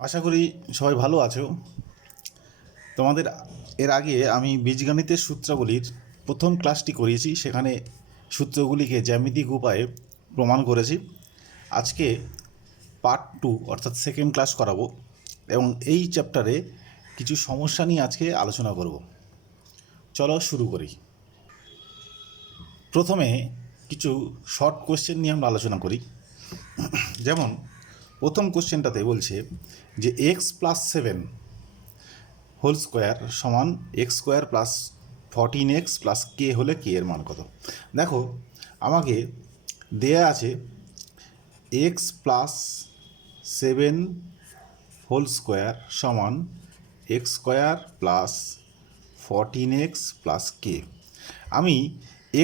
আশা করি সবাই ভালো আছো। তোমাদের এর আগে আমি বীজগণিতের সূত্রাবলীর প্রথম ক্লাসটি করিয়েছি, সেখানে সূত্রগুলিকে জ্যামিতিক উপায়ে প্রমাণ করেছি। আজকে পার্ট 2 অর্থাৎ সেকেন্ড ক্লাস করাবো এবং এই চ্যাপ্টারে কিছু সমস্যা নিয়ে আজকে আলোচনা করব। চলো শুরু করি। প্রথমে কিছু শর্ট কোশ্চেন নিয়ে আমরা আলোচনা করি। যেমন প্রথম কোশ্চেনটাতে বলছে যে x+7 হোল স্কোয়ার সমান x square plus 14x plus k হলে কে এর মান কত। দেখো আমাকে দেয়া আছে x+7 হোল স্কোয়ার সমান x square plus 14x plus k. আমি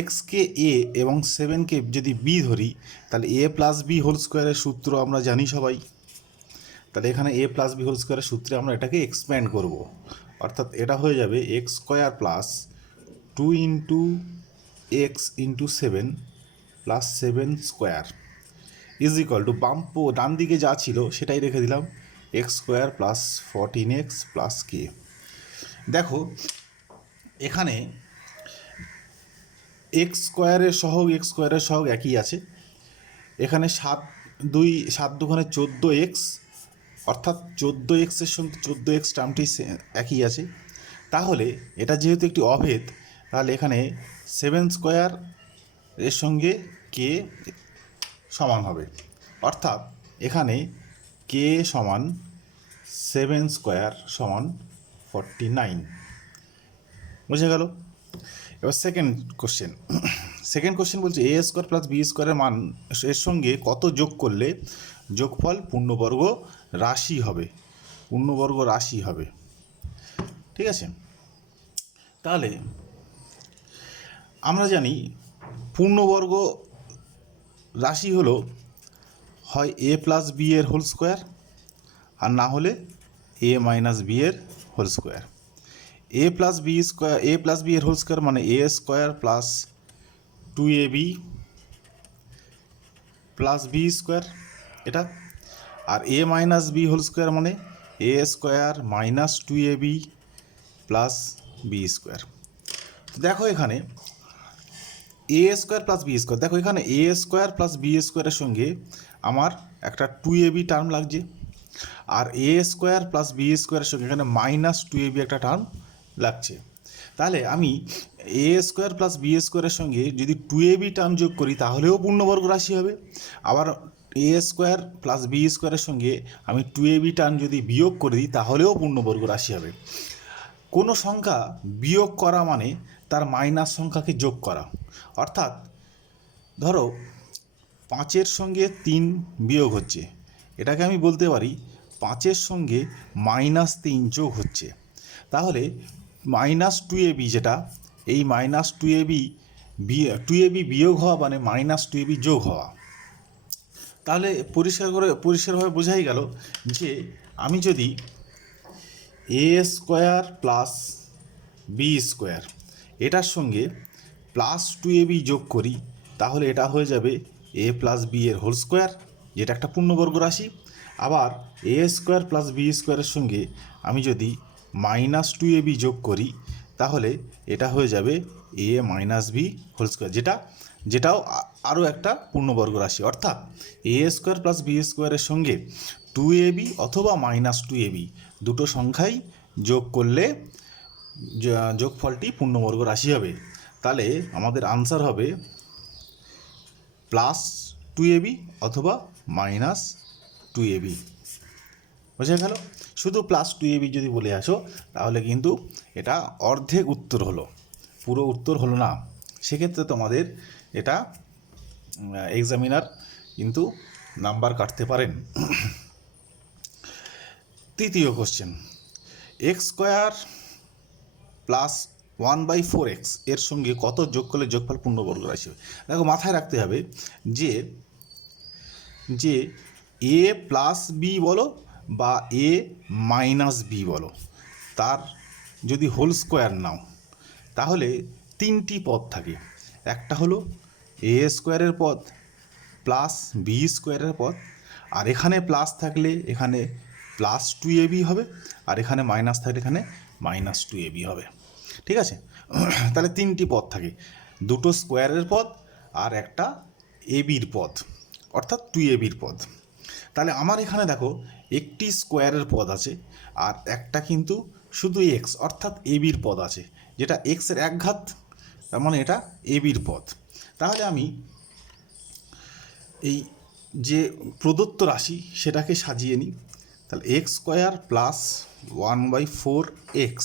এক্সকে এ এবং 7কে যদি বি ধরি, তাহলে এ প্লাস বি হোল স্কোয়ারের সূত্র আমরা জানি সবাই। তাহলে এখানে এ প্লাস বি হোল স্কোয়ারের সূত্রে আমরা এটাকে এক্সপ্যান্ড করব, অর্থাৎ এটা হয়ে যাবে x square plus 2 × x × 7 plus 7 square is equal to ডান দিকে যা ছিল সেটাই রেখে দিলাম, x square plus 14x plus k. দেখো এখানে এক্স স্কোয়ারের সহগ একই আছে। এখানে 7 × 2 = 14x, অর্থাৎ 14xের সঙ্গে 14x টার্মটি একই আছে। তাহলে এটা যেহেতু একটি অভেদ, তাহলে এখানে 7 স্কোয়ার এর সঙ্গে কে সমান হবে, অর্থাৎ এখানে কে সমান 7 স্কোয়ার সমান 49। বুঝে গেল? এবার সেকেন্ড কোশ্চেন বলছে এ স্কোয়ার প্লাস বি স্কোয়ারের মান এর সঙ্গে কত যোগ করলে যোগফল পূর্ণবর্গ রাশি হবে। ঠিক আছে, তাহলে আমরা জানি পূর্ণবর্গ রাশি হলো হয় এ প্লাস বি এর হোল স্কোয়ার, আর না হলে এ মাইনাস বি এর whole square. A plus b এর হোল স্কোয়ার মানে a square plus 2ab plus b square এটা, আর a minus b whole square মানে a square minus 2ab plus b square. দেখো এখানে a square plus b square, দেখো এখানে a square plus b স্কোয়ারের সঙ্গে আমার একটা 2ab টার্ম লাগছে, আর এ স্কোয়ার প্লাস বি স্কোয়ারের সঙ্গে এখানে মাইনাস 2ab একটা টার্ম লাগছে। তাহলে আমি এ স্কোয়ার প্লাস বি স্কোয়ারের সঙ্গে যদি 2ab টার্ম যোগ করি তাহলেও পূর্ণবর্গ রাশি হবে। আবার এ স্কোয়ার প্লাস বি স্কোয়ারের সঙ্গে আমি 2ab টার্ম যদি বিয়োগ করে দিই তাহলেও পূর্ণবর্গ রাশি হবে। কোনো সংখ্যা বিয়োগ করা মানে তার মাইনাস সংখ্যাকে যোগ করা, অর্থাৎ ধরো 5-এর সঙ্গে 3 বিয়োগ হচ্ছে, এটাকে আমি বলতে পারি 5-এর সঙ্গে -3 যোগ হচ্ছে। তাহলে মাইনাস 2ab যেটা, এই মাইনাস 2ab বিয়োগ হওয়া মানে মাইনাস 2ab যোগ হওয়া। তাহলে পরিষ্কারভাবে বোঝাই গেল যে আমি যদি এ স্কোয়ার প্লাস বি স্কোয়ার এটার সঙ্গে প্লাস 2ab যোগ করি, তাহলে এটা হয়ে যাবে এ প্লাস বি এর হোল স্কোয়ার, যেটা একটা পূর্ণবর্গ রাশি। আবার এ স্কোয়ার প্লাস বি স্কোয়ারের সঙ্গে আমি যদি মাইনাস 2ab যোগ করি, তাহলে এটা হয়ে যাবে এ মাইনাস বি হোল স্কোয়ার, যেটাও আরও একটা পূর্ণবর্গ রাশি। অর্থাৎ এ স্কোয়ার প্লাস বি স্কোয়ারের সঙ্গে 2ab অথবা মাইনাস 2ab দুটো সংখ্যাই যোগ করলে যোগফলটি পূর্ণবর্গ রাশি হবে। তাহলে আমাদের আনসার হবে প্লাস 2ab অথবা মাইনাস 2ab। বোঝা গেল? শুধু প্লাস 2ab যদি বলে আসো তাহলে কিন্তু এটা অর্ধেক উত্তর হলো, পুরো উত্তর হলো না। সেক্ষেত্রে তোমাদের এটা এক্সামিনার কিন্তু নাম্বার কাটতে পারেন। তৃতীয় question, x square plus 1/4x এর সঙ্গে কত যোগ করলে যোগফল পূর্ণবর্গ রাশি হবে। দেখো মাথায় রাখতে হবে যে এ প্লাস বি বলো বা এ মাইনাস বি বলো, তার যদি হোল স্কোয়ার নাও তাহলে 3টি পদ থাকে। একটা হলো এ স্কোয়ারের পদ প্লাস বি স্কোয়ারের পদ, আর এখানে প্লাস থাকলে এখানে প্লাস 2ab হবে, আর এখানে মাইনাস থাকলে এখানে মাইনাস 2ab হবে। ঠিক আছে, তাহলে তিনটি পদ থাকে, দুটো স্কোয়ারের পদ আর একটা এবির পদ, অর্থাৎ 2abর পদ। তাহলে আমার এখানে দেখো একটি স্কোয়ারের পদ আছে আর একটা কিন্তু শুধু এক্স অর্থাৎ এবির পদ আছে, যেটা এক্সের এক ঘাত, তার মানে এটা এবির পদ। তাহলে আমি এই যে প্রদত্ত রাশি সেটাকে সাজিয়ে নিই। তাহলে এক্স স্কোয়ার প্লাস 1/4x,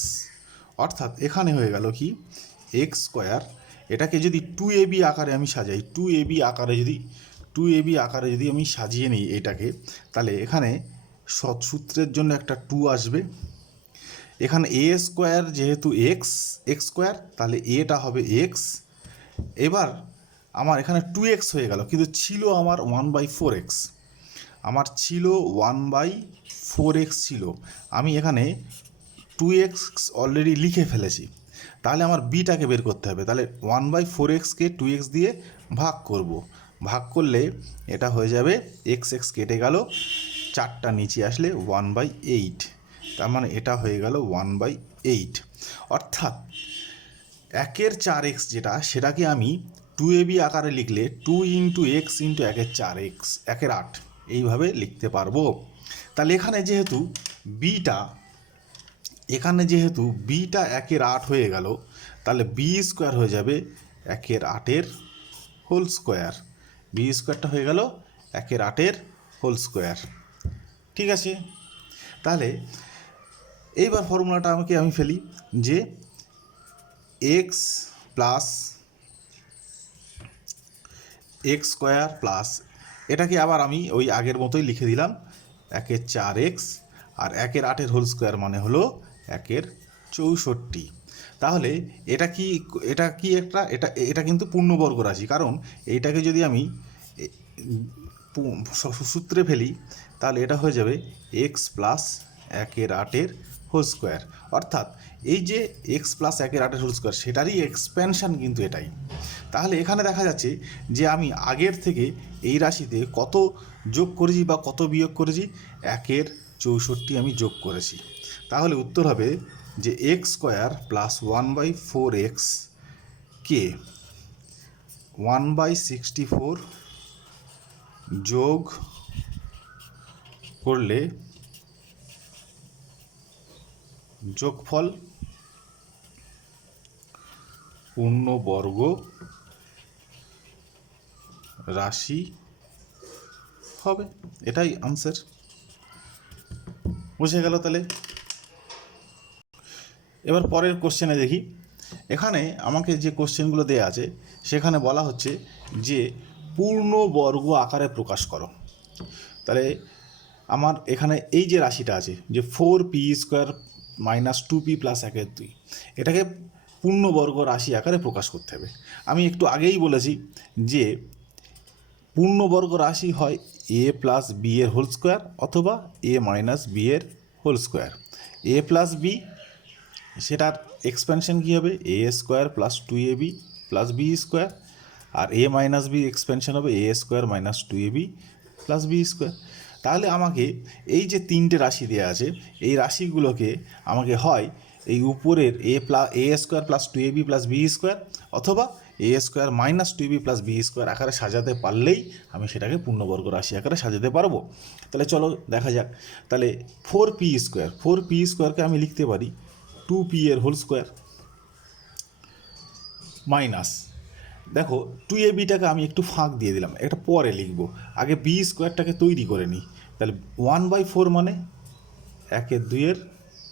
অর্থাৎ এখানে হয়ে গেল কি এক্স স্কোয়ার, এটাকে যদি 2ab আকারে আমি সাজাই, 2ab আকারে যদি আমি সাজিয়ে নিই এটাকে, তাহলে এখানে সূত্রের জন্য একটা 2 আসবে। এখানে এ স্কোয়ার যেহেতু এক্স স্কোয়ার, তাহলে এটা হবে এক্স। এবার আমার এখানে 2x হয়ে গেল, কিন্তু ছিল আমার 1/4x, আমার ছিল 1/4x ছিল, আমি এখানে 2x অলরেডি লিখে ফেলেছি। তাহলে আমার বিটাকে বের করতে হবে। তাহলে 1/4xকে 2x দিয়ে ভাগ করব, ভাগ করলে এটা হয়ে যাবে x কেটে গেল, 4টা নিচে আসলে 1/8, তার মানে এটা হয়ে গেল 1/8। অর্থাৎ 1-এর 4x যেটা, সেটাকে আমি 2ab আকারে লিখলে 2 × x × 1-এর 4x 1-এর 8 এইভাবে লিখতে পারবো। তাহলে এখানে যেহেতু বিটা 1-এর 8 হয়ে গেল, তাহলে বি স্কোয়ার হয়ে যাবে 1-এর 8-এর হোল স্কোয়ার, বি স্কোয়ারটা হয়ে গেল 1-এর 8-এর হোল স্কোয়ার। ঠিক আছে, তাহলে এইবার ফর্মুলাটা আমি ফেলি যে এক্স স্কোয়ার প্লাস, এটাকে আবার আমি ওই আগের মতোই লিখে দিলাম 1-এর 4x, আর 1-এর 8-এর হোল স্কোয়ার মানে হলো 1-এর 64। তাহলে এটা কিন্তু পূর্ণবর্গ রাশি, কারণ এইটাকে যদি আমি সূত্রে ফেলি তাহলে এটা হয়ে যাবে এক্স প্লাস 1-এর 8-এর হোল স্কোয়ার। অর্থাৎ এই যে এক্স প্লাস 1-এর 8-এর হোল স্কোয়ার সেটারই এক্সপ্যানশান কিন্তু এটাই। তাহলে এখানে দেখা যাচ্ছে যে আমি আগের থেকে এই রাশিতে কত যোগ করেছি বা কত বিয়োগ করেছি, 1-এর 64 আমি যোগ করেছি। তাহলে উত্তর হবে যে এক্স স্কোয়ার প্লাস 1/4x কে 1/64 যোগ করলে যোগফল পূর্ণবর্গ রাশি হবে। এটাই আনসার। বুঝে গেল? তাহলে এবার পরের কোশ্চেনে দেখি। এখানে আমাকে যে কোশ্চেনগুলো দেওয়া আছে সেখানে বলা হচ্ছে যে পূর্ণবর্গ আকারে প্রকাশ করো। তাহলে আমার এখানে এই যে রাশিটা আছে যে 4p² - 2p + 1/2, এটাকে পূর্ণবর্গ রাশি আকারে প্রকাশ করতে হবে। আমি একটু আগেই বলেছি যে পূর্ণবর্গ রাশি হয় a + b এর হোল স্কোয়ার অথবা a - b এর হোল স্কোয়ার। a + b সেটার এক্সপ্যানশন কী হবে, a² + 2ab + b², R a - b expansion হবে a² - 2ab + b²। তাহলে আমাকে এই যে তিনটে রাশি দেওয়া আছে এই রাশিগুলোকে আমাকে হয় এই উপরের a² + 2ab + b² অথবা a² - 2ab + b² আকারে সাজাতে পারলেই আমি সেটাকে পূর্ণবর্গ রাশি আকারে সাজাতে পারবো। তাহলে চলো দেখা যাক। তাহলে 4p²কে আমি লিখতে পারি 2p এর হোল স্কোয়ার মাইনাস, দেখো 2abটাকে আমি একটু ফাঁক দিয়ে দিলাম, এটা পরে লিখব, আগে b² তৈরি করে নিই। তাহলে 1/4 মানে 1/2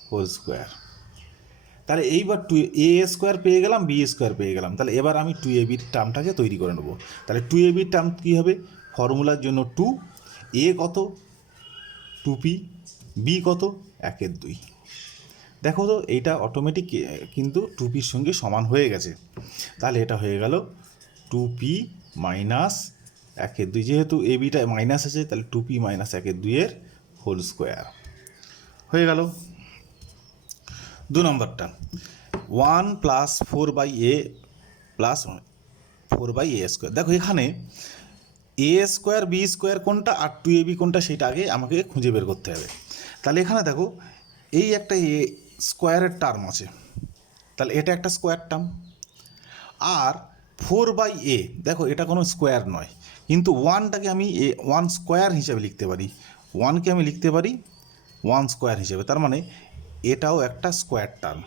হোল স্কোয়ার। তাহলে এইবার a² পেয়ে গেলাম, b² পেয়ে গেলাম। তাহলে এবার আমি 2ab টার্মটাকে তৈরি করে নেব। তাহলে 2ab টার্ম কী হবে, ফর্মুলার জন্য 2, a কত 2p, b কত 1/2। দেখো তো এইটা অটোমেটিক কিন্তু 2pর সঙ্গে সমান হয়ে গেছে। তাহলে এটা হয়ে গেল 2p - 1/2, যেহেতু এবিটা মাইনাস আছে তাহলে 2p - 1/2 এর হোল স্কোয়ার হয়ে গেল। 2 নম্বরটা 1 + 4/a + 4/a²। দেখো এখানে a² b² কোনটা আর 2ab কোনটা সেটা আগে আমাকে খুঁজে বের করতে হবে। তাহলে এখানে দেখো এই একটা এ স্কোয়ারের টার্ম আছে, তাহলে এটা একটা স্কোয়ার টার্ম। আর 4/a, দেখো এটা কোনো স্কোয়ার নয়, কিন্তু ওয়ানটাকে আমি ওয়ান স্কোয়ার হিসেবে লিখতে পারি, ওয়ানকে আমি লিখতে পারি ওয়ান স্কোয়ার হিসেবে, তার মানে এটাও একটা স্কোয়ার টার্ম।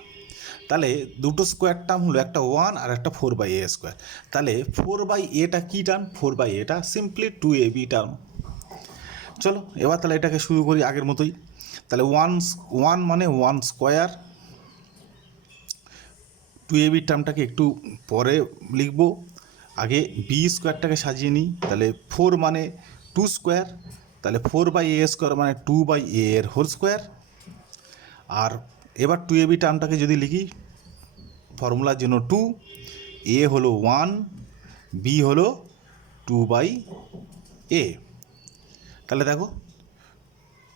তাহলে দুটো স্কোয়ার টার্ম হলো, একটা ওয়ান আর একটা 4/a স্কোয়ার। তাহলে 4/aটা কী টার্ম? 4/aটা সিম্পলি 2ab টার্ম। চলো এবার তাহলে এটাকে শুরু করি আগের মতোই। তাহলে ওয়ান মানে ওয়ান স্কোয়ার, 2ab টার্মটাকে একটু পরে লিখব, আগে বি স্কোয়ারটাকে সাজিয়ে নিই। তাহলে 4 মানে 2 স্কোয়ার, তাহলে 4/a স্কোয়ার মানে 2/a এর হোল স্কোয়ার। আর এবার 2ab টার্মটাকে যদি লিখি ফর্মুলার জন্য 2, a হলো 1, b হলো 2/a। তাহলে দেখো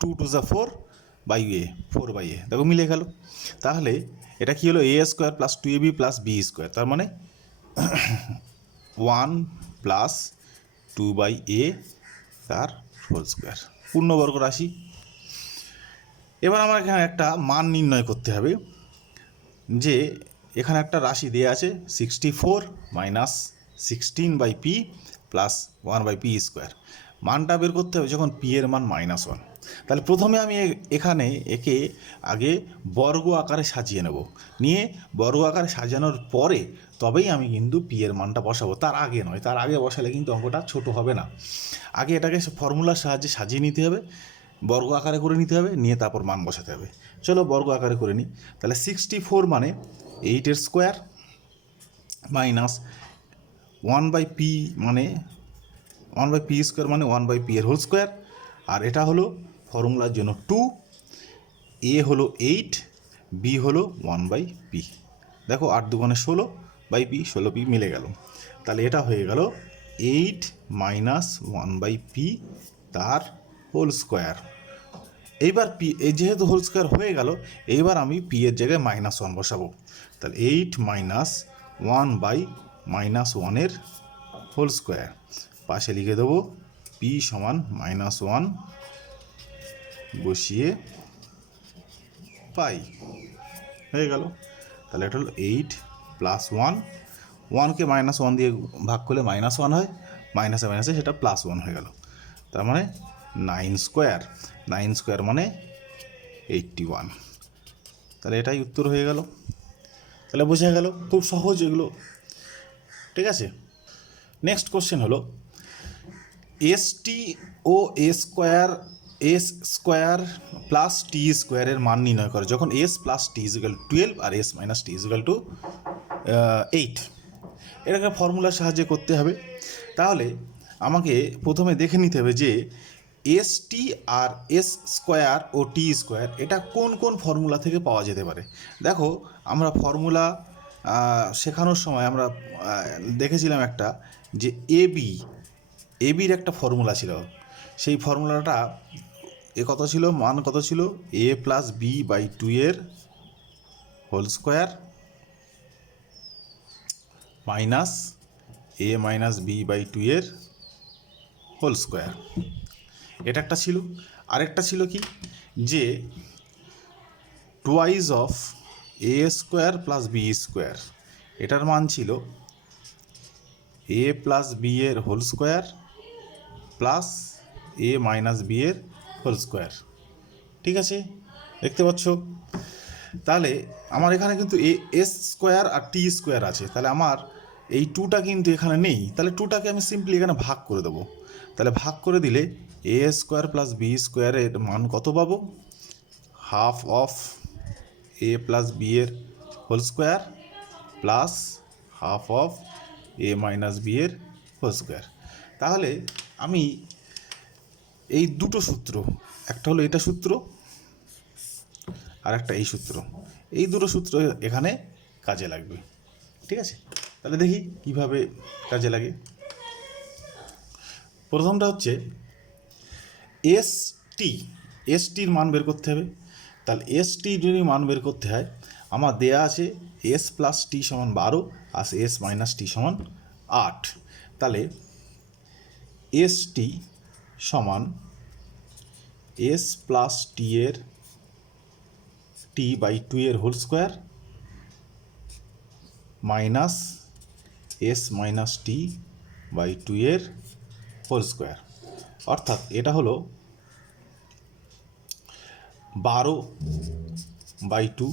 2 2 যা 4/a, 4/a, দেখো মিলে গেল। তাহলে এটা কি হলো? a square plus 2ab plus b square, তার মানে 1 প্লাস 2/a তার হোল স্কোয়ার, পূর্ণবর্গ রাশি। এবার আমার এখানে একটা মান নির্ণয় করতে হবে, যে এখানে একটা রাশি দেওয়া আছে 64 minus 16/p plus 1/p square. মানটা বের করতে হবে যখন p এর মান -1। তাহলে প্রথমে আমি এখানে একে আগে বর্গ আকারে সাজিয়ে নেব, নিয়ে বর্গ আকারে সাজানোর পরে তবেই আমি কিন্তু p এর মানটা বসাবো, তার আগে নয়। তার আগে বসালে কিন্তু অঙ্কটা ছোট হবে না। আগে এটাকে ফর্মুলার সাহায্যে সাজিয়ে নিতে হবে, বর্গ আকারে করে নিতে হবে, নিয়ে তারপর মান বসাতে হবে। চলো বর্গ আকারে করে নিই। তাহলে 64 মানে 8 স্কোয়ার মাইনাস 1/p মানে 1/p স্কোয়ার মানে 1/p এর হোল স্কোয়ার। আর এটা হলো ফর্মুলার জন্য 2, a হলো 8, b হলো 1/p। দেখো 8 2 16/p, 16p মিলে গেল। তাহলে এটা হয়ে গেল 8 মাইনাস 1/p তার হোল স্কোয়ার। এইবার পি যেহেতু হোল স্কোয়ার হয়ে গেল, এইবার আমি পি এর জায়গায় -1 বসাবো। তাহলে 8 মাইনাস 1/-1 হোল স্কোয়ার, পাশে লিখে দেবো পি সমান -1 বসিয়ে পাই, হয়ে গেল। তাহলে এটা হলো 8 প্লাস 1, 1কে -1 দিয়ে ভাগ করলে -1 হয়, মাইনাসে মাইনাসে সেটা +1 হয়ে গেল। তার মানে 9 স্কোয়ার, 9 স্কোয়ার মানে 81। তাহলে এটাই উত্তর হয়ে গেল। তাহলে বোঝা গেল, খুব সহজ এগুলো, ঠিক আছে। নেক্সট কোশ্চেন হলো এসটি ও এস স্কোয়ার প্লাস টি স্কোয়ারের মান নির্ণয় করে যখন এস প্লাস টি ইজিক্যাল 12 আর এস মাইনাস টি ইজিক্যাল টু 8। এটাকে ফর্মুলার সাহায্যে করতে হবে। তাহলে আমাকে প্রথমে দেখে নিতে হবে যে এস টি আর এস স্কোয়ার ও টি স্কোয়ার এটা কোন কোন ফর্মুলা থেকে পাওয়া যেতে পারে। দেখো আমরা ফর্মুলা শেখানোর সময় আমরা দেখেছিলাম একটা, যে এবির একটা ফর্মুলা ছিল। সেই ফর্মুলাটা কত ছিল, মান কত ছিল, a প্লাস বি বাই 2 এর whole square minus a minus b by 2 এর হোল স্কোয়ার। এটা একটা ছিল। আরেকটা ছিল কি, যে twice of a square plus b square, এটার মান ছিল এ প্লাস বি এর whole square plus a minus b এর হোল স্কোয়ার। ঠিক আছে, দেখতে পাচ্ছ। তাহলে আমার এখানে কিন্তু এস স্কোয়ার আর টি স্কোয়ার আছে, তাহলে আমার এই 2টা কিন্তু এখানে নেই। তাহলে 2টাকে আমি সিম্পলি এখানে ভাগ করে দেবো। তাহলে ভাগ করে দিলে এ স্কোয়ার প্লাস বি স্কোয়ারের মান কত পাবো, half of a plus b এর whole square plus half of a minus b এর হোল স্কোয়ার। তাহলে আমি এই দুটো সূত্র, একটা হলো এটা সূত্র আর একটা এই সূত্র, এই দুটো সূত্র এখানে কাজে লাগবে। ঠিক আছে, তাহলে দেখি কিভাবে কাজে লাগে। প্রথমটা হচ্ছে এসটির মান বের করতে হবে। তাহলে এসটি যদি মান বের করতে হয়, আমার দেয়া আছে এস প্লাস টি সমান 12 আর এস মাইনাস টি সমান 8। তাহলে এসটি সমান এস প্লাস টি এর টি বাই টু এর whole square minus s minus t by two এর হোল স্কোয়ার, অর্থাৎ এটা হলো 12/2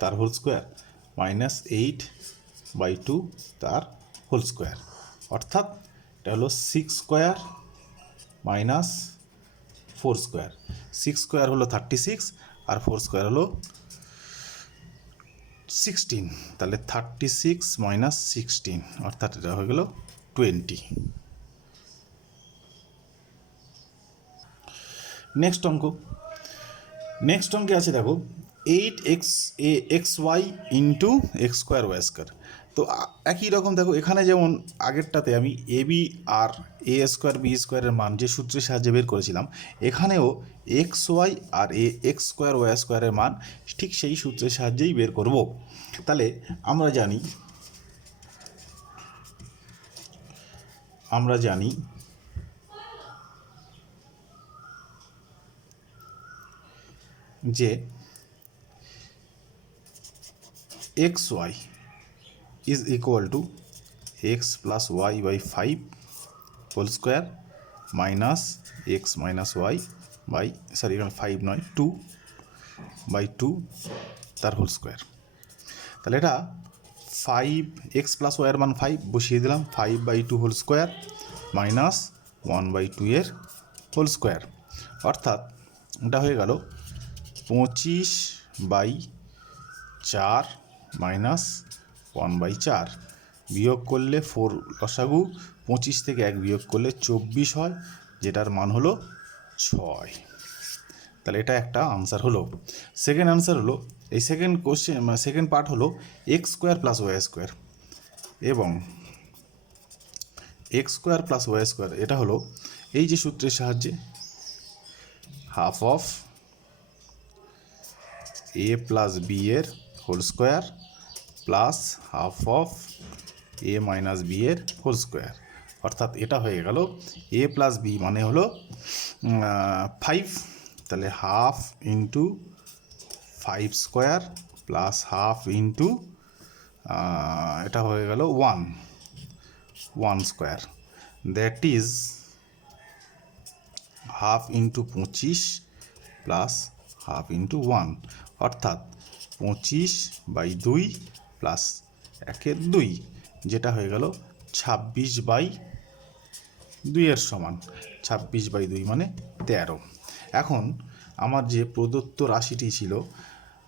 তার হোল স্কোয়ার মাইনাস 8/2 তার হোল স্কোয়ার, অর্থাৎ এটা হলো 6 স্কোয়ার মাইনাস 4 স্কোয়ার। 6 স্কোয়ার হলো 36 আর 4 স্কোয়ার হলো 16, তাহলে 36 মাইনাস 16 অর্থাৎ এটা হয়ে গেল 20। নেক্সট অঙ্কে আছে দেখো 8xy into x square y square. তো একই রকম দেখো এখানে যেমন আগেরটাতে আমি এ বি আর এ স্কোয়ার বি স্কোয়ারের মান যে সূত্রের সাহায্যে বের করেছিলাম, এখানেও এক্স ওয়াই আর এক্স স্কোয়ার ওয়াই স্কোয়ারের মান ঠিক সেই সূত্রের সাহায্যেই বের করব। তাহলে আমরা জানি যে x y is equal to x plus y by 5 whole square minus x minus y by এখানে 5 নয় 2/2 তার হোল স্কোয়ার। তাহলে এটা 5x প্লাস ওয়াইয়ের মান 5 বসিয়ে দিলাম, 5/2 হোল স্কোয়ার মাইনাস 1/2 এর হোল স্কোয়ার, অর্থাৎ এটা হয়ে গেল 25/4 মাইনাস 1/4, বিয়োগ করলে 4 লসাগু, 25 থেকে 1 বিয়োগ করলে 24 হয়, যেটার মান হলো 6। তাহলে এটা একটা আনসার হলো। সেকেন্ড আনসার হলো এই সেকেন্ড পার্ট হলো x square plus y square, এবং x square plus y square এটা হলো এই যে সূত্রের সাহায্যে half of a plus b এর whole square plus half of a minus b এর হোল স্কোয়ার, অর্থাৎ এটা হয়ে গেল এ প্লাস বি মানে হলো 5, তাহলে half into 5 square plus half into এটা হয়ে গেল 1 square, that is half into 25 plus half into 1, অর্থাৎ 25/2 প্লাস 1/2, যেটা হয়ে গেল 26/2 এর সমান। 26/2 মানে 13। এখন আমার যে প্রদত্ত রাশিটি ছিল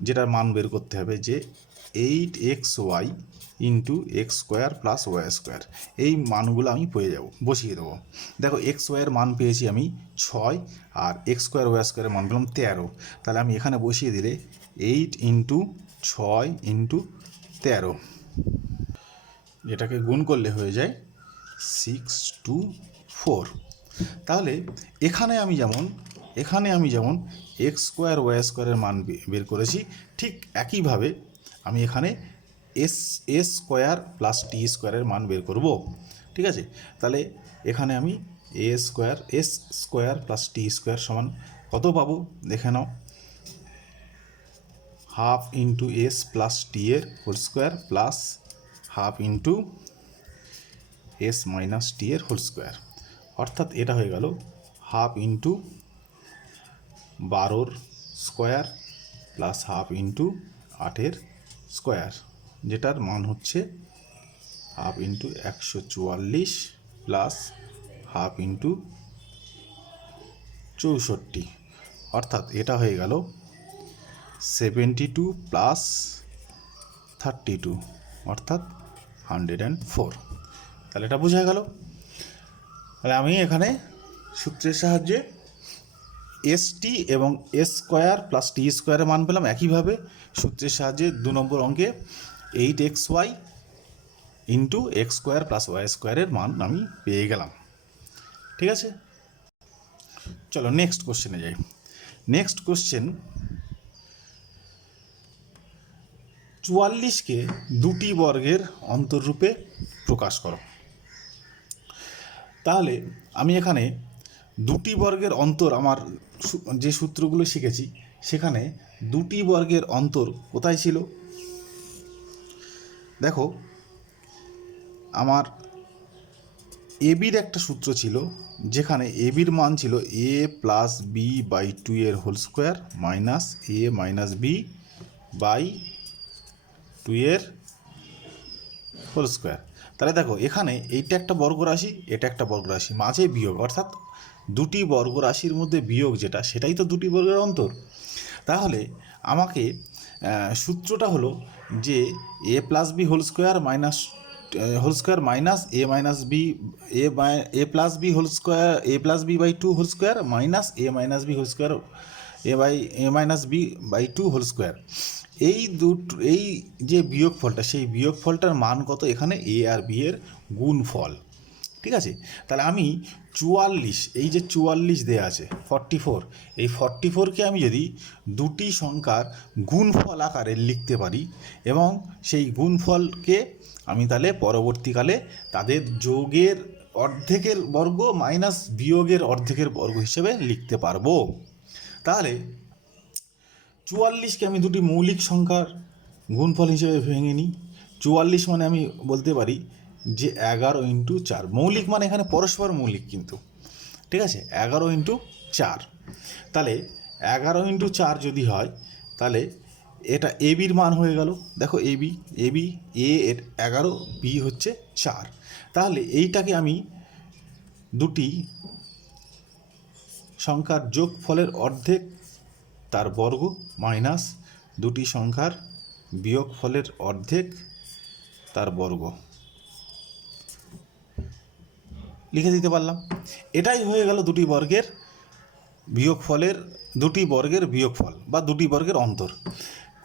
যেটার মান বের করতে হবে যে 8xy into x square plus y square, এই মানগুলো আমি বসিয়ে দেবো। দেখো এক্স ওয়াইয়ের মান পেয়েছি আমি 6 আর এক্স স্কোয়ার ওয়াই স্কোয়ারের মান পেলাম 13, তাহলে আমি এখানে বসিয়ে দিলে 8 ইন্টু 6 ইন্টু 13, এটাকে গুণ করলে হয়ে যায় 624। তাহলে এখানে আমি যেমন এক্স স্কোয়ার ওয়াই স্কোয়ারের মান বের করেছি, ঠিক একইভাবে আমি এখানে এস স্কোয়ার প্লাস টি স্কোয়ারের মান বের করব। ঠিক আছে, তাহলে এখানে আমি s square plus t square সমান কত পাবো দেখে নাও, half into s plus t এর whole square plus half into s minus t এর হোল স্কোয়ার, অর্থাৎ এটা হয়ে গেল half into 12 square plus half into 8 square, যেটার মান হচ্ছে half into 144 plus half into 64, অর্থাৎ এটা হয়ে গেল 72 প্লাস 32 অর্থাৎ 104। তাহলে এটা বোঝা গেল। তাহলে আমি এখানে সূত্রের সাহায্যে এস টি এবং এস স্কোয়ার প্লাস টি স্কোয়ারের মান পেলাম, একইভাবে সূত্রের সাহায্যে 2 নম্বর অঙ্কে 8xy into x square plus y স্কোয়ারের মান আমি পেয়ে গেলাম। ঠিক আছে, চলো নেক্সট কোশ্চেনে যাই। নেক্সট কোশ্চেন, 44কে 2টি বর্গের অন্তররূপে প্রকাশ করো। তাহলে আমি এখানে 2টি বর্গের অন্তর আমার যে সূত্রগুলো শিখেছি সেখানে দুটি বর্গের অন্তর কোথায় ছিল? দেখো আমার এবির একটা সূত্র ছিল যেখানে এবির মান ছিল a plus b by two এর whole square minus a minus b by two এর হোল স্কোয়ার। তাহলে দেখো এখানে এইটা একটা বর্গ রাশি, এটা একটা বর্গ রাশি, মাঝে বিয়োগ, অর্থাৎ দুটি বর্গ রাশির মধ্যে বিয়োগ যেটা, সেটাই তো দুটি বর্গের অন্তর। তাহলে আমাকে সূত্রটা হলো যে a plus b whole square minus a minus b a plus b whole square a plus b by two whole square minus a minus b whole square a minus b by two whole square. এই যে বিয়োগফলটা, সেই বিয়োগফলটার মান কত? এখানে এ আর B এর গুণফল। ঠিক আছে, তাহলে আমি 44, এই যে 44 দেয়া আছে 44, এই 44কে আমি যদি দুটি সংখ্যার গুণফল আকারে লিখতে পারি এবং সেই গুণফলকে আমি তাহলে পরবর্তীকালে তাদের যোগের অর্ধেকের বর্গ মাইনাস বিয়োগের অর্ধেকের বর্গ হিসেবে লিখতে পারবো। তাহলে 44কে আমি দুটি মৌলিক সংখ্যার গুণফল হিসেবে ভেঙে নিই। 44 মানে আমি বলতে পারি যে 11 ইন্টু 4, মৌলিক মানে এখানে পরস্পর মৌলিক কিন্তু, ঠিক আছে, 11 ইন্টু 4। তাহলে 11 ইন্টু 4 যদি হয় তাহলে এটা এবির মান হয়ে গেল। দেখো এবি এ এর 11, বি হচ্ছে 4। তাহলে এইটাকে আমি দুটি সংখ্যার যোগফলের অর্ধেক তার বর্গ মাইনাস দুটি সংখ্যার বিয়োগফলের অর্ধেক তার বর্গ লিখে দিতে পারলাম। এটাই হয়ে গেল দুটি বর্গের বিয়োগফল বা দুটি বর্গের অন্তর।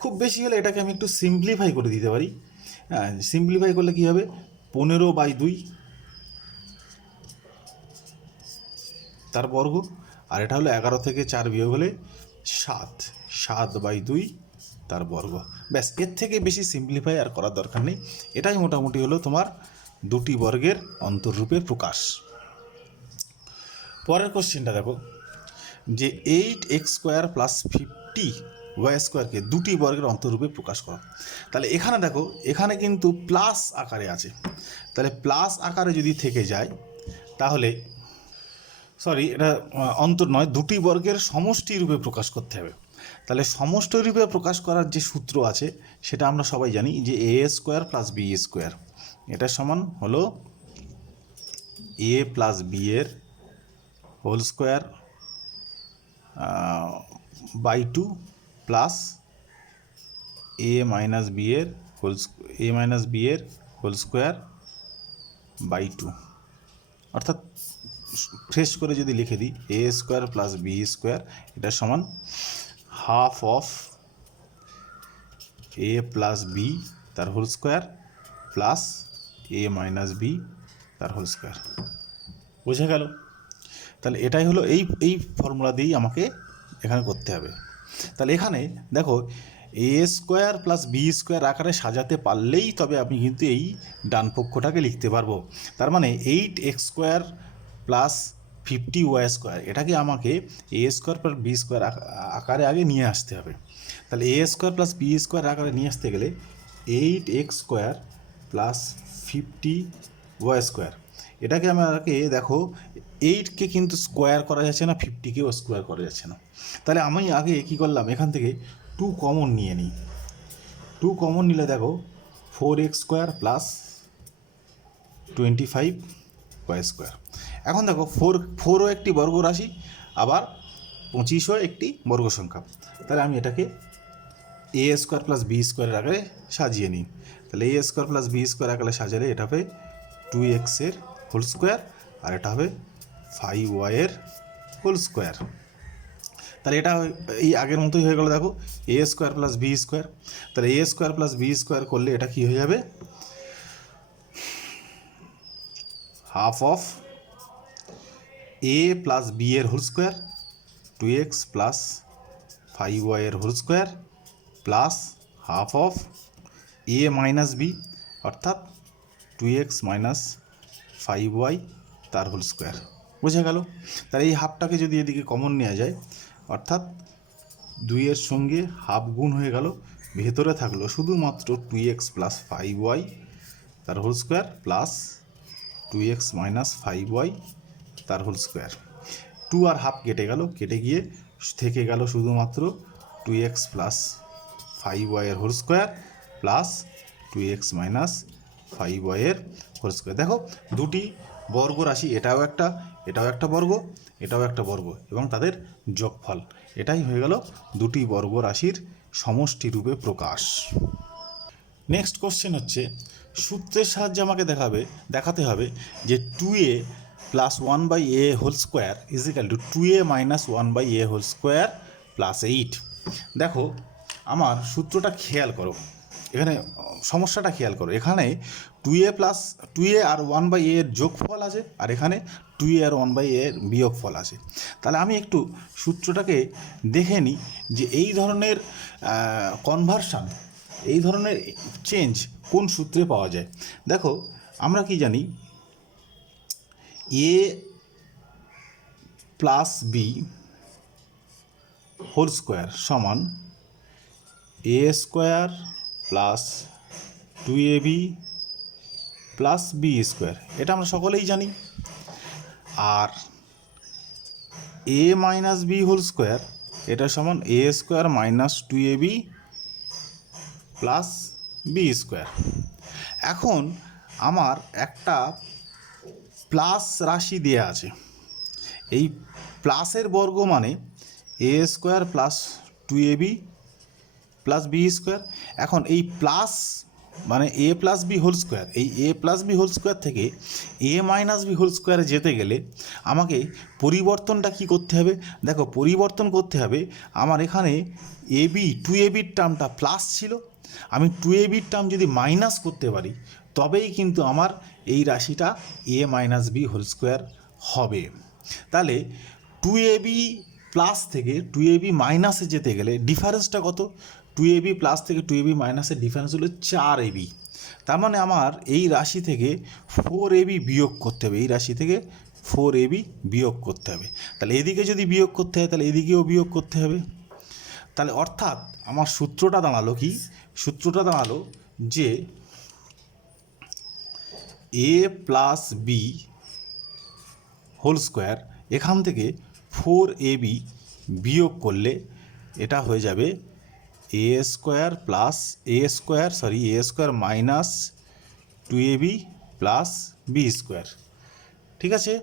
খুব বেশি হলে এটাকে আমি একটু সিম্পলিফাই করে দিতে পারি। হ্যাঁ, সিম্পলিফাই করলে কী হবে? 15/2 তার বর্গ, আর এটা হলো 11 থেকে 4 বিয়োগ হলে 7/2 তার বর্গ। ব্যাস, এর থেকে বেশি সিম্পলিফাই আর করার দরকার নেই। এটাই মোটামুটি হলো তোমার দুটি বর্গের অন্তররূপে প্রকাশ। পরের কোশ্চেনটা দেখো যে 8x² + 50y² দুটি বর্গের অন্তররূপে প্রকাশ করো। তাহলে এখানে দেখো, এখানে কিন্তু প্লাস আকারে আছে। তাহলে প্লাস আকারে যদি থেকে যায় তাহলে এটা অন্তর নয়, দুটি বর্গের সমষ্টি রূপে প্রকাশ করতে হবে। তাহলে সমষ্টি রূপে প্রকাশ করার যে সূত্র আছে সেটা আমরা সবাই জানি যে a² + b², এটা সমান হলো a প্লাস বি এর whole square by 2 plus a minus b এর হোল স্কোয়ার বাই 2। অর্থাৎ ফ্রেশ করে যদি লিখে দিই a² + b², এটা সমান half of a plus b তার whole square plus a minus b তার হোল স্কোয়ার। বোঝা গেল? তাহলে এটাই হলো এই ফর্মুলা দিয়েই আমাকে এখানে করতে হবে। তাহলে এখানে দেখো a² + b² আকারে সাজাতে পারলেই তবে আমি কিন্তু এই ডান পক্ষটাকে লিখতে পারবো। তার মানে 8x² + 50y², এটাকে আমাকে a² + b² আকারে আগে নিয়ে আসতে হবে। তাহলে a² + b² আকারে নিয়ে আসতে গেলে 8x² + 50y², এটাকে আমাকে দেখো 8কে কিন্তু স্কোয়ার করা যাচ্ছে না, 50কেও স্কোয়ার করা যাচ্ছে না। তাহলে আমি আগে কী করলাম, এখান থেকে 2 কমন নিয়ে নিই। 2 কমন নিলে দেখো 4x² + 25y²। এখন দেখো 4ও একটি বর্গ রাশি, আবার 25ও একটি বর্গ সংখ্যা। তাহলে আমি এটাকে a² + b² আকারে সাজিয়ে নিই। তাহলে a² + b² আকারে সাজালে এটা হবে 2x এর হোল স্কোয়ার, আর এটা হবে 5y এর হোল স্কোয়ার। তাহলে এটা এই আগের মতোই হয়ে গেল। দেখো a² + b², তাহলে a² + b² করলে এটা কি হয়ে যাবে? Half of a plus b এর whole square 2x plus 5y এর whole square plus half of a minus b, অর্থাৎ 2x - 5y তার হোল স্কোয়ার। বোঝা গেল? তাহলে এই হাফটাকে যদি এদিকে কমন নেওয়া যায়, অর্থাৎ 2 এর সঙ্গে হাফ গুণ হয়ে গেল, ভেতরে থাকলো শুধুমাত্র 2x প্লাস 5y তার whole square plus 2x minus 5y তার হোল স্কোয়ার। 2 আর হাফ কেটে গেল, কেটে গিয়ে থেকে গেল শুধুমাত্র 2x প্লাস 5y এর whole square plus 2x minus 5y এর হোল স্কোয়ার। দেখো দুটি বর্গ রাশি, এটাও একটা বর্গ, এটাও একটা বর্গ, এবং তাদের যোগফল, এটাই হয়ে গেল দুটি বর্গ রাশির সমষ্টি রূপে প্রকাশ। নেক্সট কোশ্চেন হচ্ছে, সূত্রের সাহায্যে আমাকে দেখাতে হবে যে 2a plus 1/a whole square is equal to 2a minus 1/a whole square plus 8। দেখো আমার সূত্রটা খেয়াল করো, এখানে সমস্যাটা খেয়াল করো। এখানে 2a আর 1/a এর যোগফল আছে, আর এখানে 2a আর 1/a এর বিয়োগফল আছে। তাহলে আমি একটু সূত্রটাকে দেখে নিই যে এই ধরনের কনভার্সান, এই ধরনের চেঞ্জ কোন সূত্রে পাওয়া যায়। দেখো আমরা কি জানি, a plus b whole square সমান a square plus 2ab plus b square, এটা আমরা সকলেই জানি। আর a minus b whole square এটা সমান a square minus 2ab plus b square. এখন আমার একটা প্লাস রাশি দেয়া আছে, এই প্লাসের বর্গ মানে a square plus 2ab plus b square. এখন এই প্লাস মানে a plus b whole square, এই a plus b whole square থেকে a মাইনাস বি হোল স্কোয়ারে যেতে গেলে আমাকে পরিবর্তনটা কি করতে হবে? দেখো পরিবর্তন করতে হবে, আমার এখানে এবি 2abর টার্মটা প্লাস ছিল, আমি 2abর টার্ম যদি মাইনাস করতে পারি তবেই কিন্তু আমার এই রাশিটা a minus b whole square হবে। তাহলে 2ab প্লাস থেকে 2ab মাইনাসে যেতে গেলে ডিফারেন্সটা কত? 2ab প্লাস থেকে 2ab মাইনাসের ডিফারেন্স হলো 4ab। তার মানে আমার এই রাশি থেকে 4ab বিয়োগ করতে হবে, এই রাশি থেকে 4ab বিয়োগ করতে হবে। তাহলে এদিকে যদি বিয়োগ করতে হয় তাহলে এদিকেও বিয়োগ করতে হবে। তাহলে অর্থাৎ আমার সূত্রটা দাঁড়ালো কি? সূত্রটা দাঁড়ালো যে a plus b whole square, এখান থেকে 4ab বিয়োগ করলে এটা হয়ে যাবে a square plus a square minus 2ab plus b square. ঠিক আছে,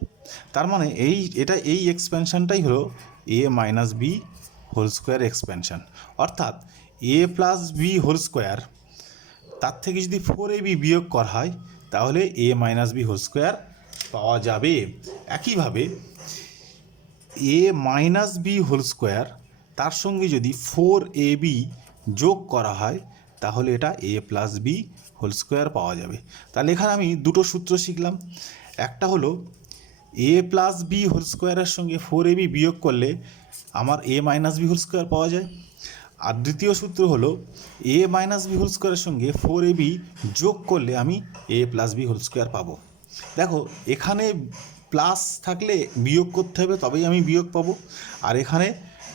তার মানে এই এক্সপেনশনটাই হলো a minus b whole square expansion. অর্থাৎ a plus b whole square, তার থেকে যদি 4ab বিয়োগ করা হয় তাহলে a minus b whole square পাওয়া যাবে। একইভাবে a minus b whole square তার সঙ্গে যদি 4ab যোগ করা হয় তাহলে এটা a plus b whole square পাওয়া যাবে। তাহলে এখানে আমি দুটো সূত্র শিখলাম, একটা হলো a প্লাস বি হোল স্কোয়ারের সঙ্গে 4ab বিয়োগ করলে আমার a minus b whole square পাওয়া যায়। আর দ্বিতীয় সূত্র হলো a মাইনাস বি হোল স্কোয়ারের সঙ্গে 4ab যোগ করলে আমি a plus b whole square পাবো। দেখো এখানে প্লাস থাকলে বিয়োগ করতে হবে তবেই আমি বিয়োগ পাবো, আর এখানে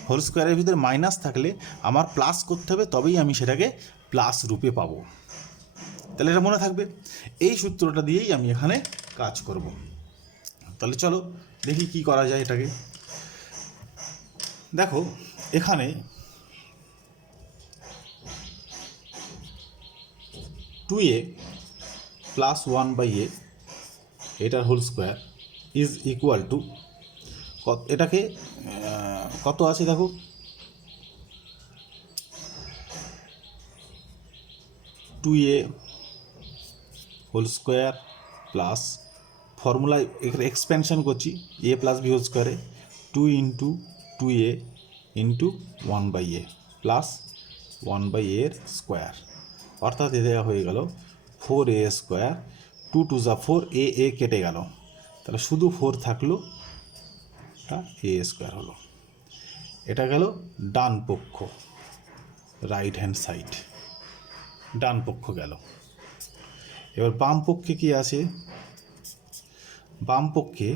হোল স্কোয়ারের ভিতরে মাইনাস থাকলে আমার প্লাস করতে হবে তবেই আমি সেটাকে প্লাস রূপে পাবো। তাহলে এটা মনে থাকবে, এই সূত্রটা দিয়েই আমি এখানে কাজ করব। তাহলে চলো দেখি কি করা যায় এটাকে। দেখো এখানে 2a প্লাস 1/a এটার whole square is equal to এটাকে কত আছে দেখো, 2a হোল স্কোয়ার প্লাস ফর্মুলায় এখানে এক্সপেনশন করছি a প্লাস বি হোল স্কোয়ারে 2 into 2a into 1/a plus 1/a এর স্কোয়ার, অর্থাৎ এ দেওয়া হয়ে গেল 4a স্কোয়ার, 2 টু যা 4, a কেটে গেল, তাহলে শুধু 4 থাকলো, এটা a স্কোয়ার হলো। এটা গেল ডান পক্ষ, রাইট হ্যান্ড সাইড, ডান পক্ষ গেল। এবার বাম পক্ষে কি আছে? বাম পক্ষে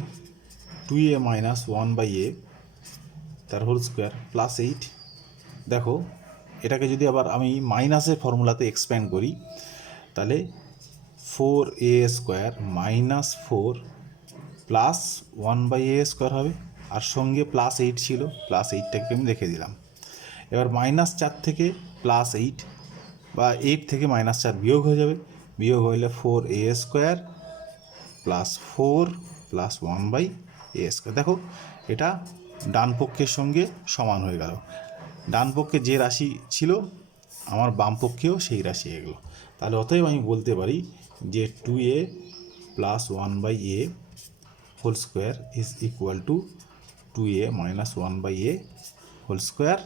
2a মাইনাস 1/a তার হোল স্কোয়ার প্লাস 8। দেখো এটাকে যদি আবার আমি মাইনাসের ফর্মুলাতে এক্সপ্যান্ড করি তাহলে 4a square minus 4 plus 1/a square হবে, আর সঙ্গে প্লাস 8 ছিল, প্লাস 8টাকে আমি রেখে দিলাম। এবার -4 থেকে +8 বা 8 থেকে -4 বিয়োগ হয়ে যাবে, বিয়োগ হইলে 4a square plus 4 plus 1/a square. দেখো এটা ডান পক্ষের সঙ্গে সমান হয়ে গেল, ডান পক্ষে যে রাশি ছিল আমার বাম পক্ষেও সেই রাশি এগুলো। তাহলে অতএব আমি বলতে পারি যে 2a plus 1/a whole square is equal to 2a minus 1/a whole square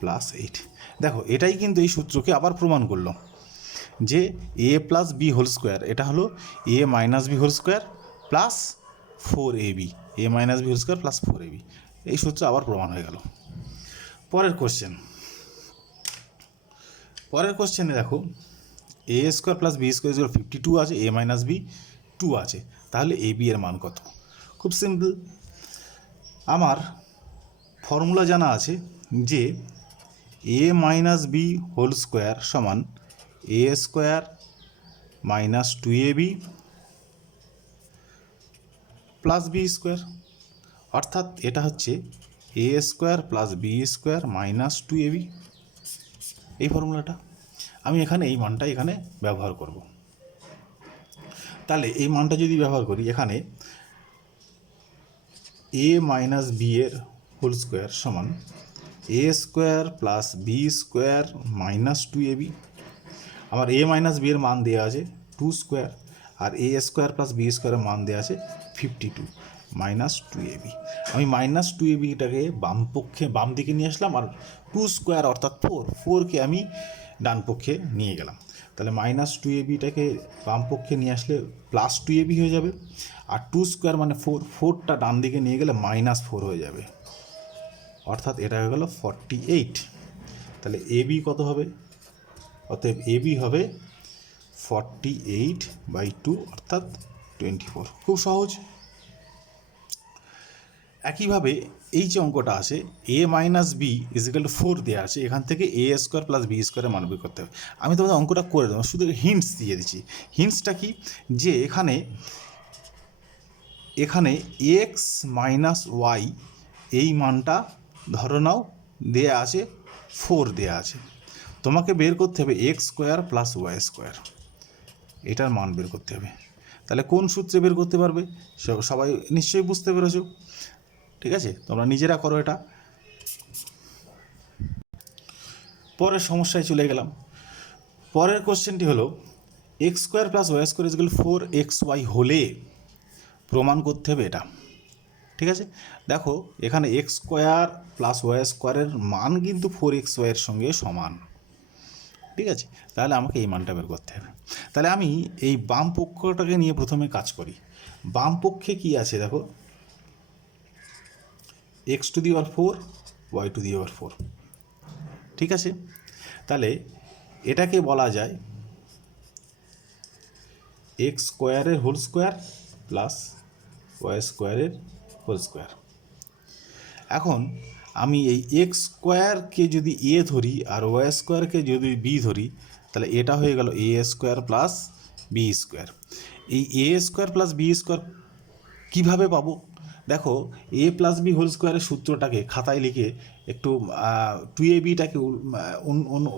plus 8। দেখো এটাই কিন্তু এই সূত্রকে আবার প্রমাণ করলো যে a plus b whole square এটা হলো a minus b whole square plus 4ab, a minus b whole square plus 4ab। এই সূত্র আবার প্রমাণ হয়ে গেল। পরের কোশ্চেনে দেখো a square plus b square equal 52 আছে, a মাইনাস বি 2 আছে, তাহলে ab এর মান কত? খুব সিম্পল, আমার ফর্মুলা জানা আছে যে a minus b whole square সমান a square minus 2ab plus b square, অর্থাৎ এটা হচ্ছে a square plus b square minus 2ab। এই ফর্মুলাটা আমি এখানে এই মানটা এখানে ব্যবহার করব। তাহলে এই মানটা যদি ব্যবহার করি এখানে a মাইনাস বি এর হোল স্কোয়ার সমান a square plus b square minus 2ab। আমার a মাইনাস বি এর মান দেওয়া আছে 2 স্কোয়ার, আর a স্কোয়ার প্লাস বি স্কোয়ারের মান দেওয়া আছে 52 মাইনাস 2ab। আমি মাইনাস 2abটাকে বাম দিকে নিয়ে আসলাম, আর 2 স্কোয়ার অর্থাৎ 4কে আমি ডান পক্ষে নিয়ে গেলাম। তাহলে মাইনাস 2abটাকে বাম পক্ষে নিয়ে আসলে প্লাস 2ab হয়ে যাবে, আর 2 স্কোয়ার মানে 4টা ডান দিকে নিয়ে গেলে -4 হয়ে যাবে, অর্থাৎ এটা হয়ে গেল 48। তাহলে ab কত হবে? অতএব ab হবে 48/2 অর্থাৎ 24। খুব সহজ। একইভাবে এই যে অঙ্কটা আছে a minus b is equal to 4 দেওয়া আছে, এখান থেকে a স্কোয়ার প্লাস বি স্কোয়ারের মান বের করতে হবে। আমি তোমাদের অঙ্কটা করে দেবো, শুধু হিন্টস দিয়ে দিচ্ছি। হিন্টসটা কি, যে এখানে এক্স মাইনাস ওয়াই এই মানটা ধরো নাও দেয়া আছে 4 দেয়া আছে, তোমাকে বের করতে হবে x square plus y square, এটার মান বের করতে হবে। তাহলে কোন সূত্রে বের করতে পারবে সবাই নিশ্চয়ই বুঝতে পেরেছো। ঠিক আছে, তোমরা নিজেরা করো এটা। পরের সমস্যায় চলে গেলাম। পরের কোশ্চেনটি হলো x square plus y square equal 4xy হলে প্রমাণ করতে হবে এটা। ঠিক আছে, দেখো এখানে এক্স স্কোয়ার প্লাস ওয়াই স্কোয়ারের মান কিন্তু 4xy এর সঙ্গে সমান। ঠিক আছে, তাহলে আমাকে এই মানটা বের করতে হবে। তাহলে আমি এই বাম পক্ষটাকে নিয়ে প্রথমে কাজ করি। বাম পক্ষে কি আছে দেখো, x to the power 4 y to the power 4। ঠিক আছে, তাহলে এটাকে বলা যায় এক্স স্কোয়ারের হোল স্কোয়ার প্লাস ওয়াই স্কোয়ারের হোল স্কোয়ার। এখন আমি এই এক্স স্কোয়ারকে যদি এ ধরি আর ওয়াই স্কোয়ারকে যদি বি ধরি, তাহলে এটা হয়ে গেল এ স্কোয়ার প্লাস বি স্কোয়ার। এই এ স্কোয়ার প্লাস বি স্কোয়ার কীভাবে পাবো? দেখো এ প্লাস বি হোল স্কোয়ারের সূত্রটাকে খাতায় লিখে একটু 2abটাকে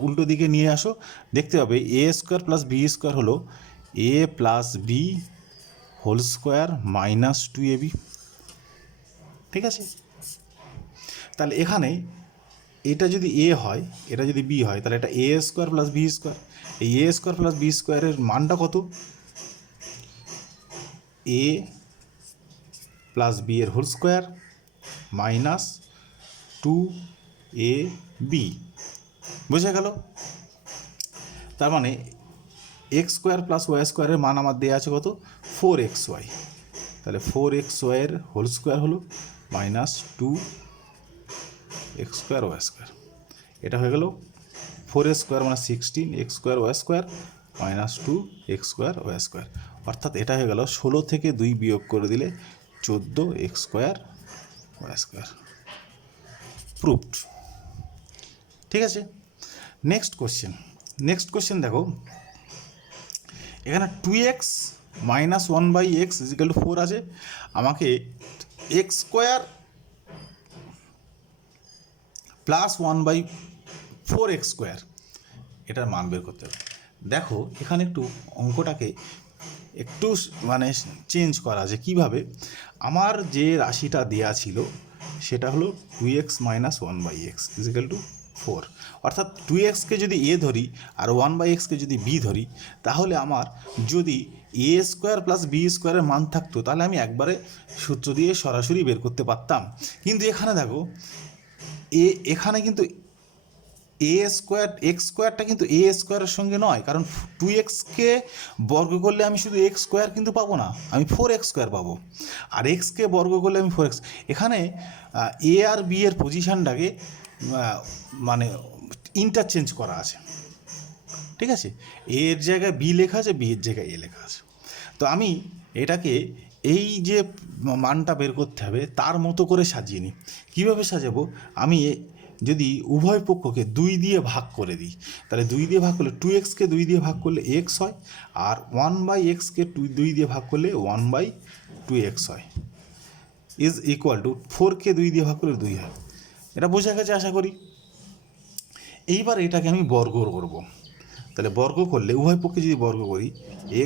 উল্টো দিকে নিয়ে আসো, দেখতে পাবে a square plus b square হলো a plus b whole square minus 2ab। ঠিক আছে, তাহলে এখানে এটা যদি এ হয় এটা যদি বি হয়, তাহলে এটা এ স্কোয়ার প্লাস বি স্কোয়ার। এই এ স্কোয়ার প্লাস বি স্কোয়ারের মানটা কত? এ প্লাস বি এর হোল স্কোয়ার মাইনাস 2ab। বুঝে গেল? তার মানে এক্স স্কোয়ার প্লাস ওয়াই স্কোয়ারের মান আমার দেওয়া আছে কত? 4xy। তাহলে 4xy এর হোল স্কোয়ার হলো minus 2x square y square. এটা হয়ে গেল 4 স্কোয়ার মানে 16x square y square minus 2x square y square, অর্থাৎ এটা হয়ে গেল 16 থেকে 2 বিয়োগ করে দিলে 14x² y², প্রুভড। ঠিক আছে, নেক্সট কোশ্চেন দেখো, এখানে 2x - 1/x = 4 আছে, আমাকে x² প্লাস 1/4x², এটার মান বের করতে হবে। দেখো এখানে একটু অঙ্কটাকে একটু মানে চেঞ্জ করা আছে। কীভাবে? আমার যে রাশিটা দেয়া ছিল সেটা হলো 2x - 1/x = 4, অর্থাৎ 2xকে যদি a ধরি আর 1/xকে যদি b ধরি, তাহলে আমার যদি a² প্লাস b² মান থাকতো তাহলে আমি একবারে সূত্র দিয়ে সরাসরি বের করতে পারতাম। কিন্তু এখানে দেখো এখানে কিন্তু x² কিন্তু a² এর সঙ্গে নয়, কারণ 2xকে বর্গ করলে আমি শুধু x² কিন্তু পাবো না, আমি 4x² পাবো, আর xকে বর্গ করলে আমি 4x। এখানে a আর b এর পজিশানটাকে মানে ইন্টারচেঞ্জ করা আছে। ঠিক আছে, a এর জায়গায় b লেখা আছে, b এর জায়গায় a লেখা আছে। তো আমি এটাকে এই যে মানটা বের করতে হবে তার মতো করে সাজিয়ে নিই। কীভাবে সাজাবো? আমি যদি উভয় পক্ষকে 2 দিয়ে ভাগ করে দিই, তাহলে 2 দিয়ে ভাগ করলে 2xকে 2 দিয়ে ভাগ করলে x হয়, আর 1/xকে 2 দিয়ে ভাগ করলে 1/2x হয়, = 4কে 2 দিয়ে ভাগ করলে 2 হয়। এটা বোঝা গেছে আশা করি। এইবার এটাকে আমি বর্গ করব। তাহলে বর্গ করলে উভয় পক্ষে যদি বর্গ করি,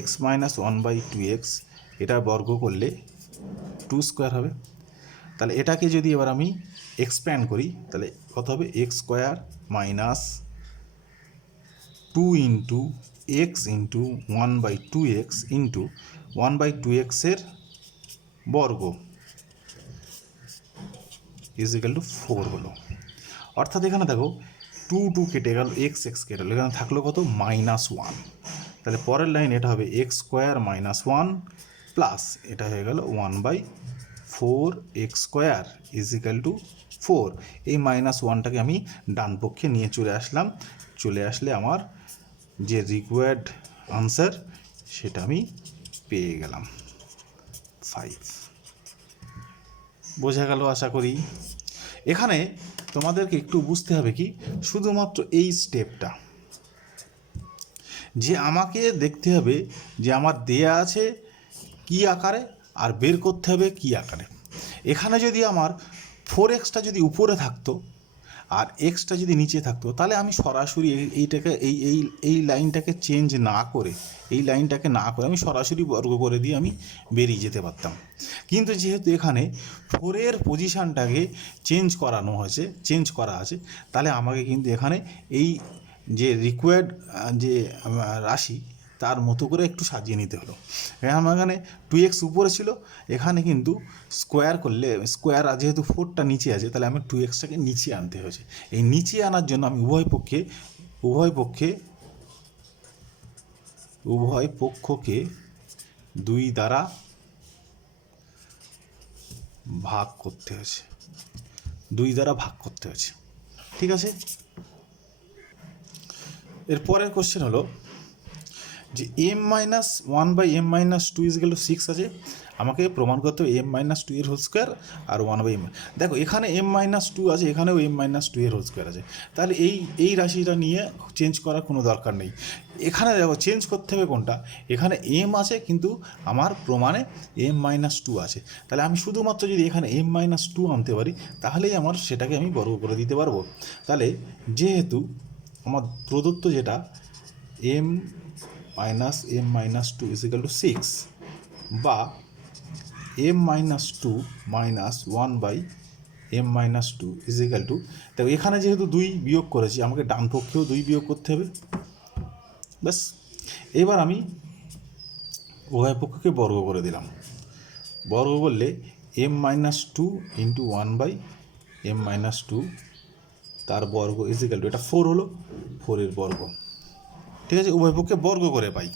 x - 1/2x, এটা বর্গ করলে 2² হবে। তাহলে এটাকে যদি এবার আমি এক্সপ্যান্ড করি তাহলে কত হবে? x² - 2 × x × 1/2x × 1/2x এর বর্গ = 4 হলো। অর্থাৎ এখানে দেখো 2 কেটে গেল, x কেটে গেল, এখানে থাকলো কত? -1। তাহলে পরের লাইন এটা হবে x² - 1 প্লাস এটা হয়ে গেল 1/4x² = 4। এই -1টাকে আমি ডান পক্ষে নিয়ে চলে আসলে আমার যে রিকোয়ার্ড আনসার সেটা আমি পেয়ে গেলাম 5। বোঝা গেল আশা করি। এখানে তোমাদেরকে একটু বুঝতে হবে কি, শুধুমাত্র এই স্টেপটা যে আমাকে দেখতে হবে যে আমার দেয়া আছে কি আকারে আর বের করতে হবে কি আকারে। এখানে যদি আমার 4xটা যদি উপরে থাকতো আর xটা যদি নিচে থাকতো, তাহলে আমি সরাসরি এইটাকে এই লাইনটাকে চেঞ্জ না করে, এই লাইনটাকে না করে আমি সরাসরি বর্গ করে দিয়ে আমি বেরিয়ে যেতে পারতাম। কিন্তু যেহেতু এখানে 4-এর পজিশানটাকে চেঞ্জ করা আছে, তাহলে আমাকে কিন্তু এখানে এই যে রিকোয়ার্ড যে রাশি তার মতো করে একটু সাজিয়ে নিতে হলো। এখানে 2x উপরে ছিল, এখানে কিন্তু স্কোয়ার যেহেতু 4টা নিচে আছে, তাহলে আমি 2xটাকে নিচে আনতে হয়েছে। এই নিচে আনার জন্য আমি উভয় পক্ষকে 2 দ্বারা ভাগ করতে হয়েছে, ঠিক আছে। এরপরের কোশ্চেন হলো যে m - 1/m - 2 = 6 আছে, আমাকে প্রমাণ করতে হবে m - 2 এর হোল স্কোয়ার আর 1/m। দেখো এখানে m - 2 আছে, এখানেও m - 2 এর হোল স্কোয়ার আছে, তাহলে এই রাশিটা নিয়ে চেঞ্জ করার কোনো দরকার নেই। এখানে দেখো চেঞ্জ করতে হবে কোনটা, এখানে m আছে কিন্তু আমার প্রমাণে m - 2 আছে, তাহলে আমি শুধুমাত্র যদি এখানে m - 2 আনতে পারি তাহলেই আমার সেটাকে আমি বর্গ করে দিতে পারবো। তাহলে যেহেতু আমার প্রদত্ত যেটা m - m - 2 = 6 বা m - 2 - 1/m - 2 = দেখো এখানে যেহেতু 2 বিয়োগ করেছি, আমাকে ডান পক্ষেও 2 বিয়োগ করতে হবে। ব্যাস, এবার আমি উভয় পক্ষকে বর্গ করে দিলাম। বর্গ করলে m - 2 × 1/m - 2 তার বর্গ = এটা 4 হলো, 4-এর বর্গ। ঠিক আছে, উভয় পক্ষে বর্গ করে পাই।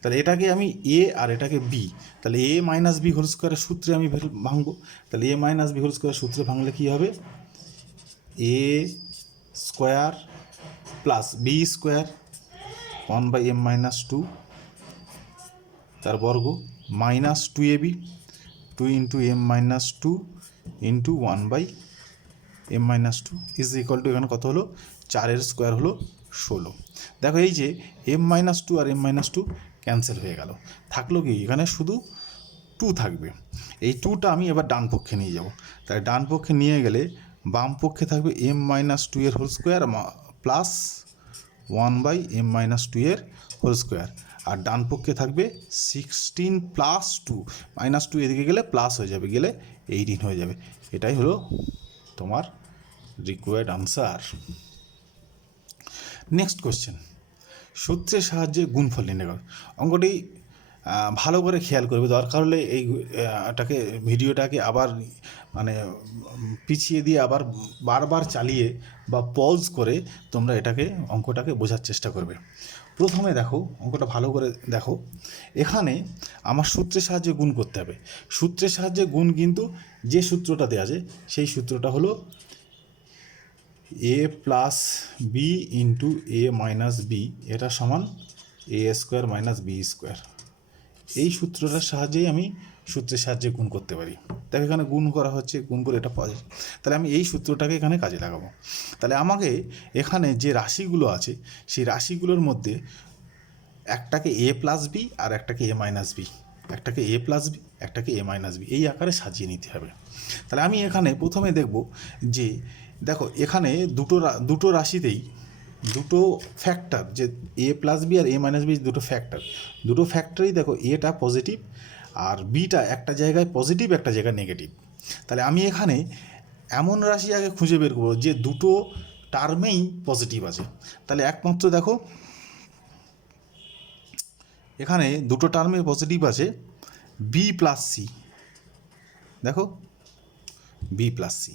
তাহলে এটাকে আমি a আর এটাকে b, তাহলে a - b হোল স্কোয়ারের সূত্রে আমি ভাঙবো। তাহলে a - b হোল স্কোয়ারের সূত্রে ভাঙলে কী হবে? a² প্লাস b² 1/m - 2 তার বর্গ -2ab 2 into m minus two into 1/m minus two is equal to এখানে কত হলো 4 স্কোয়ার হলো 16। দেখো এই যে এম মাইনাস টু আর এম মাইনাস টু ক্যান্সেল হয়ে গেল, থাকলো কি এখানে শুধু 2 থাকবে। এই 2টা আমি এবার ডান পক্ষে নিয়ে যাব, তাই ডান পক্ষে নিয়ে গেলে বাম পক্ষে থাকবে এম মাইনাস টু এর whole square plus 1/m minus two এর হোল স্কোয়ার, আর ডান পক্ষে থাকবে 16 প্লাস 2 মাইনাস 2 এদিকে গেলে প্লাস হয়ে যাবে, গেলে 18 হয়ে যাবে। এটাই হলো তোমার রিকোয়ার্ড আনসার। নেক্সট কোশ্চেন, সূত্রের সাহায্যে গুণফল নির্ণয় করো। অঙ্কটি ভালো করে খেয়াল করবে, দরকার হলে এই এটাকে ভিডিওটাকে আবার মানে পিছিয়ে দিয়ে আবার বারবার চালিয়ে বা পজ করে তোমরা এটাকে অঙ্কটাকে বোঝার চেষ্টা করবে। প্রথমে দেখো অঙ্কটা ভালো করে দেখো, এখানে আমার সূত্রের সাহায্যে গুণ করতে হবে। সূত্রের সাহায্যে গুণ কিন্তু যে সূত্রটা দেওয়া আছে সেই সূত্রটা হলো a plus B into A minus B, এটা সমান এ স্কোয়ার মাইনাস বি স্কোয়ার। এই সূত্রটার সাহায্যেই আমি সূত্রের সাহায্যে গুণ করতে পারি। দেখো এখানে গুণ করা হচ্ছে, গুণ করে এটা পাওয়া যায়, তাহলে আমি এই সূত্রটাকে এখানে কাজে লাগাবো। তাহলে আমাকে এখানে যে রাশিগুলো আছে সেই রাশিগুলোর মধ্যে একটাকে এ প্লাস বি আর একটাকে এ মাইনাস বি, একটাকে এ প্লাস বি একটাকে এ মাইনাস বি, এই আকারে সাজিয়ে নিতে হবে। তাহলে আমি এখানে প্রথমে দেখব যে দেখো এখানে দুটো রাশিতেই দুটো ফ্যাক্টর, যে এ প্লাস বি আর এ মাইনাস বি দুটো ফ্যাক্টরই দেখো এটা পজিটিভ আর বিটা একটা জায়গায় পজিটিভ একটা জায়গায় নেগেটিভ। তাহলে আমি এখানে এমন রাশি আগে খুঁজে বের করবো যে দুটো টার্মেই পজিটিভ আছে। তাহলে একমাত্র দেখো এখানে দুটো টার্মে পজিটিভ আছে বি প্লাস সি, দেখো বি প্লাস সি,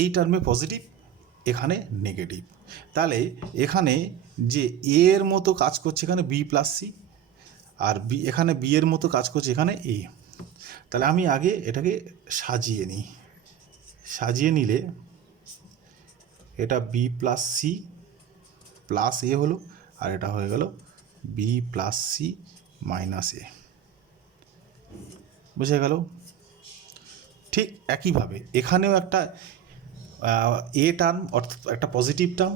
এই টার্মে পজিটিভ এখানে নেগেটিভ। তাহলে এখানে যে এ এর মতো কাজ করছে এখানে বি প্লাস সি, আর বি এখানে বি এর মতো কাজ করছে এখানে এ। তাহলে আমি আগে এটাকে সাজিয়ে নিই, সাজিয়ে নিলে এটা বি প্লাস সি প্লাস এ হলো, আর এটা হয়ে গেল বি প্লাস সি মাইনাস এ। বুঝে গেল? ঠিক একইভাবে এখানেও একটা এ টার্ম অর্থাৎ একটা পজিটিভ টার্ম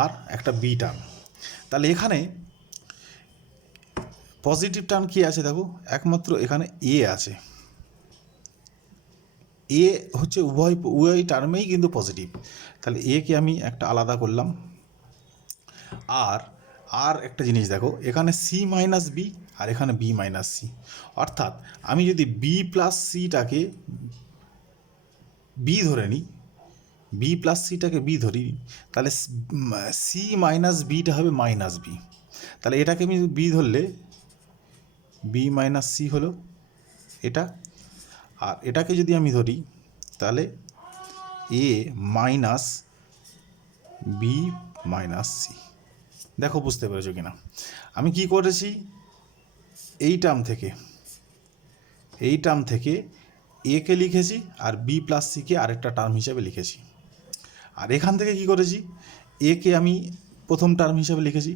আর একটা বি টার্ম। তাহলে এখানে পজিটিভ টার্ম কী আছে দেখো, একমাত্র এখানে এ আছে, এ হচ্ছে উভয় টার্মেই কিন্তু পজিটিভ। তাহলে একে আমি একটা আলাদা করলাম। আর একটা জিনিস দেখো, এখানে সি মাইনাস বি আর এখানে বি মাইনাস সি, অর্থাৎ আমি যদি বি প্লাস সিটাকে বি ধরে নিই, বি প্লাস সিটাকে বি ধরি, তাহলে সি মাইনাস বিটা হবে মাইনাস বি। তাহলে এটাকে আমি বি ধরলে বি মাইনাস সি হলো এটা, আর এটাকে যদি আমি ধরি তাহলে এ মাইনাস বি মাইনাস সি। দেখো বুঝতে পেরেছো কিনা? আমি কি করেছি, এই টার্ম থেকে এ কে লিখেছি আর বি প্লাস সিকে আরেকটা টার্ম হিসাবে লিখেছি। আর এখান থেকে কি করেছি, এ কে আমি প্রথম টার্ম হিসাবে লিখেছি,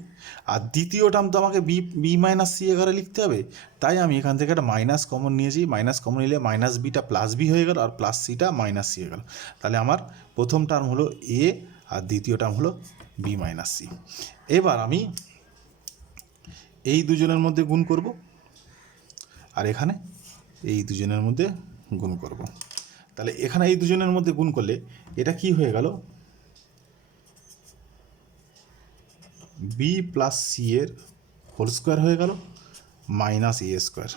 আর দ্বিতীয় টার্ম তো আমাকে বি মাইনাস সি এগারে লিখতে হবে, তাই আমি এখান থেকে একটা মাইনাস কমন নিয়েছি। মাইনাস কমন নিলে মাইনাস বিটা প্লাস বি হয়ে গেল আর প্লাস সিটা মাইনাস সি হয়ে গেল। তাহলে আমার প্রথম টার্ম হলো এ আর দ্বিতীয় টার্ম হলো বি মাইনাস সি। এবার আমি এই দুজনের মধ্যে গুণ করব আর এখানে এই দুজনের মধ্যে গুণ করব। তাহলে এখানে এই দুজনের মধ্যে গুণ করলে এটা কি হয়ে গেল, বি প্লাস সি এর হোল স্কোয়ার হয়ে গেল মাইনাস এ স্কোয়ার।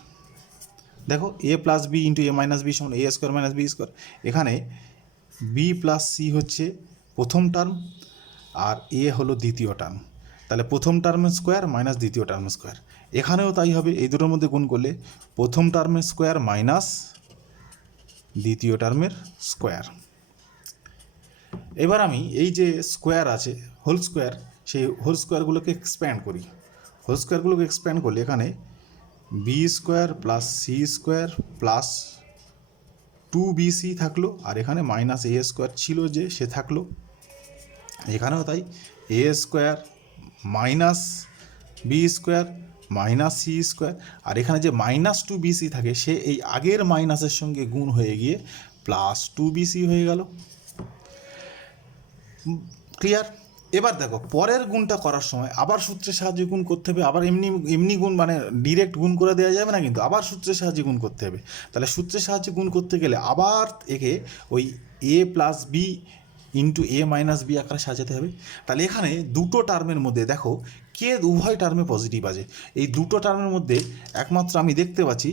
দেখো এ প্লাস বি ইন্টু এ মাইনাস বি সমান এ স্কোয়ার মাইনাস বি স্কোয়ার। এখানে বি প্লাস সি হচ্ছে প্রথম টার্ম আর এ হলো দ্বিতীয় টার্ম, তাহলে প্রথম টার্মের স্কোয়ার মাইনাস দ্বিতীয় টার্মের স্কোয়ার। এখানেও তাই হবে, এই দুটোর মধ্যে গুণ করলে প্রথম টার্মের স্কোয়ার মাইনাস দ্বিতীয় টার্মের স্কোয়ার। এবার আমি এই যে স্কোয়ার আছে হোল স্কোয়ার, সেই হোল স্কোয়ারগুলোকে এক্সপ্যান্ড করি। হোল স্কোয়ারগুলোকে এক্সপ্যান্ড করলে এখানে b square plus c square plus 2bc থাকলো, আর এখানে মাইনাস এ স্কোয়ার ছিল যে সে থাকলো। এখানেও তাই a square minus b square minus c square, আর এখানে যে মাইনাস টু বিসি থাকে সে এই আগের মাইনাসের সঙ্গে গুণ হয়ে গিয়ে প্লাস টু বিসি হয়ে গেল। ক্লিয়ার? এবার দেখো পরের গুণটা করার সময় আবার সূত্রের সাহায্যে গুণ করতে হবে, আবার এমনি এমনি গুণ মানে ডিরেক্ট গুণ করে দেওয়া যাবে না, কিন্তু আবার সূত্রের সাহায্যে গুণ করতে হবে। তাহলে সূত্রের সাহায্যে গুণ করতে গেলে আবার একে ওই এ প্লাস বি ইন্টু এ মাইনাস বি আকারে সাজাতে হবে। তাহলে এখানে দুটো টার্মের মধ্যে দেখো কে উভয় টার্মে পজিটিভ আছে। এই দুটো টার্মের মধ্যে একমাত্র আমি দেখতে পাচ্ছি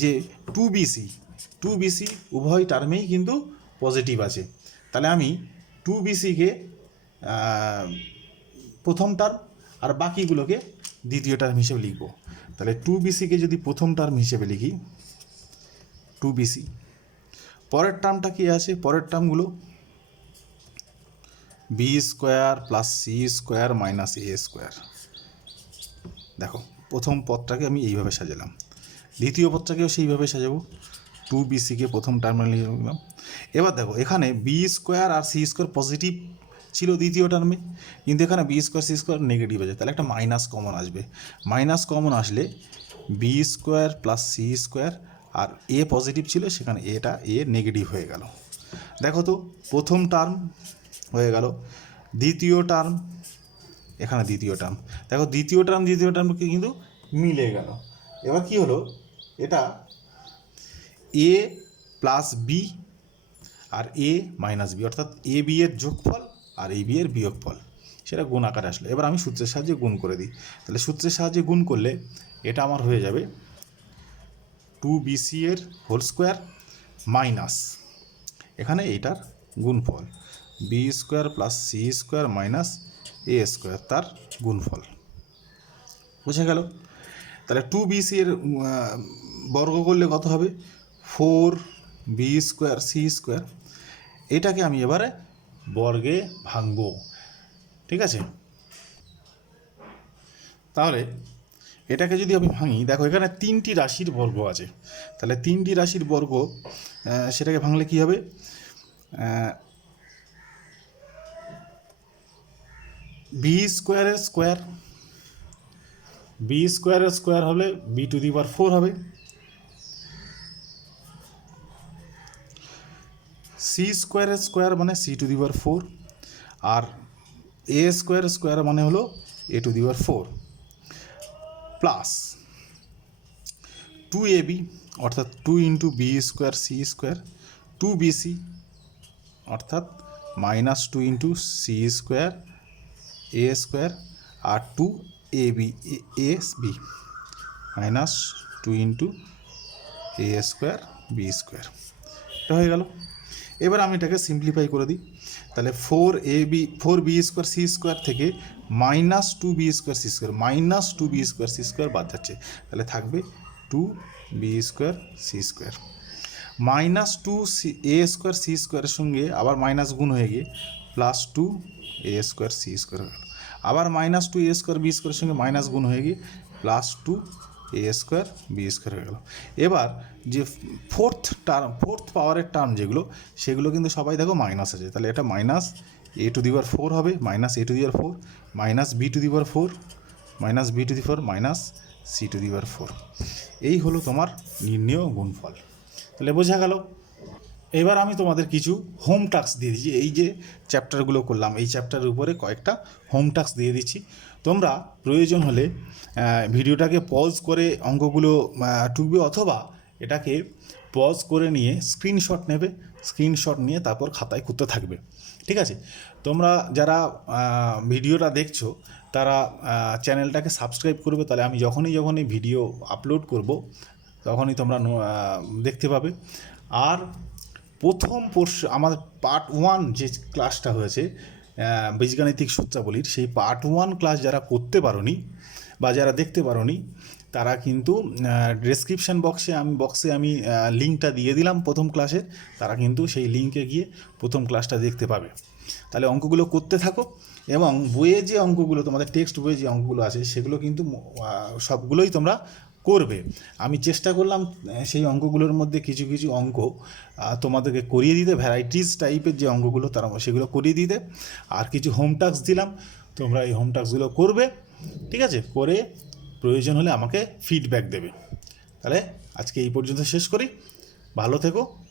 যে টু বিসি উভয় টার্মেই কিন্তু পজিটিভ আছে। তাহলে আমি টু বিসিকে প্রথম টার্ম আর বাকিগুলোকে দ্বিতীয় টার্ম হিসেবে লিখব। তাহলে টু বিসিকে যদি প্রথম টার্ম হিসেবে লিখি টু বিসি, পরের টার্মটা কী আছে? পরের টার্মগুলো b square plus c square minus a square. দেখো প্রথম পদটাকে আমি এইভাবে সাজালাম, দ্বিতীয় পদটাকেও সেইভাবে সাজাবো। টু বিসিকে প্রথম টার্মে লিখলাম। এবার দেখো এখানে বি স্কোয়ার আর সি স্কোয়ার পজিটিভ ছিল দ্বিতীয় টার্মে, কিন্তু এখানে b square c square negative আছে, তাহলে একটা মাইনাস কমন আসবে। মাইনাস কমন আসলে b square plus c square, আর এ পজিটিভ ছিল সেখানে এটা এ নেগেটিভ হয়ে গেল। দেখো তো প্রথম টার্ম হয়ে গেল, দ্বিতীয় টার্ম এখানে দ্বিতীয় টার্ম, দেখো দ্বিতীয় টার্মকে কিন্তু মিলে গেল। এবার কি হলো? এটা এ প্লাস বি আর এ মাইনাস বি, অর্থাৎ এ বি এর যোগফল আর এ বি এর বিয়োগফল, সেটা গুণ আকারে আসলো। এবার আমি সূত্রের সাহায্যে গুণ করে দিই। তাহলে সূত্রের সাহায্যে গুণ করলে এটা আমার হয়ে যাবে টু বিসি এর হোল স্কোয়ার মাইনাস এখানে এইটার গুণফল b square plus c square minus a square তার গুণফল। বুঝে গেল? তাহলে টু বিসি এর বর্গ করলে কত হবে? Four b square c square. এটাকে আমি এবারে বর্গে ভাঙব। ঠিক আছে? তাহলে এটাকে যদি আমি ভাঙি, দেখো এখানে তিনটি রাশির বর্গ আছে। তাহলে তিনটি রাশির বর্গ সেটাকে ভাঙলে কী হবে? বি স্কোয়ারের স্কোয়ার হলে বি টু দি পাওয়ার 4 হবে, সি স্কোয়ার মানে সি টু দি পাওয়ার 4, আর এ স্কোয়ার মানে হলো a to the power 4 plus two a b অর্থাৎ two into b square c square, two bc অর্থাৎ minus two into c square a square, আর two a b minus two into a square b square. এটা হয়ে গেল। এবার আমি এটাকে simplify করে দিই। তাহলে four b square c square থেকে minus two b square c square বাদ যাচ্ছে, তাহলে থাকবে two b square c square minus two a square c স্কোয়ারের সঙ্গে আবার মাইনাস গুণ হয়ে গিয়ে plus two a square c square হয়ে গেল, আবার minus two a square b স্কোয়ারের সঙ্গে মাইনাস গুণ হয়ে গিয়ে plus two a square b square হয়ে গেল। এবার যে ফোর্থ পাওয়ারের টার্ম যেগুলো সেগুলো কিন্তু সবাই দেখো মাইনাস আছে, তাহলে এটা minus a to the power 4 হবে, minus a to the power 4 minus b to the power 4 minus b to the power minus c to the power 4। এই হলো তোমার নির্ণেয় গুণফল। তাহলে বোঝা গেল? এবার আমি তোমাদের কিছু হোম টাস্ক দিয়ে দিচ্ছি। এই যে চ্যাপ্টারগুলো করলাম এই চ্যাপ্টারের উপরে কয়েকটা হোম টাস্ক দিয়ে দিচ্ছি। তোমরা প্রয়োজন হলে ভিডিওটাকে পজ করে অঙ্কগুলো টুকবে, অথবা এটাকে পজ করে নিয়ে স্ক্রিনশট নিয়ে তারপর খাতায় করতে থাকবে। ঠিক আছে? তোমরা যারা ভিডিওটা দেখছো তারা চ্যানেলটাকে সাবস্ক্রাইব করবে, তাহলে আমি যখনই ভিডিও আপলোড করব তখনই তোমরা দেখতে পাবে। আর প্রথম আমাদের পার্ট 1 যে ক্লাসটা হয়েছে বীজগাণিতিক সূত্রাবলীর, সেই পার্ট 1 ক্লাস যারা করতে পারোনি বা যারা দেখতে পারোনি তারা কিন্তু ডেসক্রিপশান বক্সে আমি লিঙ্কটা দিয়ে দিলাম প্রথম ক্লাসের, তারা কিন্তু সেই লিঙ্কে গিয়ে প্রথম ক্লাসটা দেখতে পাবে। তাহলে অঙ্কগুলো করতে থাকো, এবং বইয়ে যে অঙ্কগুলো তোমাদের টেক্সট বইয়ে যে অঙ্কগুলো আছে সেগুলো কিন্তু সবগুলোই তোমরা করবে। আমি চেষ্টা করলাম সেই অঙ্কগুলোর মধ্যে কিছু কিছু অঙ্ক তোমাদেরকে করিয়ে দিতে, ভ্যারাইটিস টাইপের যে অঙ্কগুলো তারা সেগুলো করিয়ে দিতে, আর কিছু হোম টাস্ক দিলাম, তোমরা এই হোম টাস্কগুলো করবে। ঠিক আছে? করে প্রয়োজন হলে আমাকে ফিডব্যাক দেবে। তাহলে আজকে এই পর্যন্ত শেষ করি। ভালো থেকো।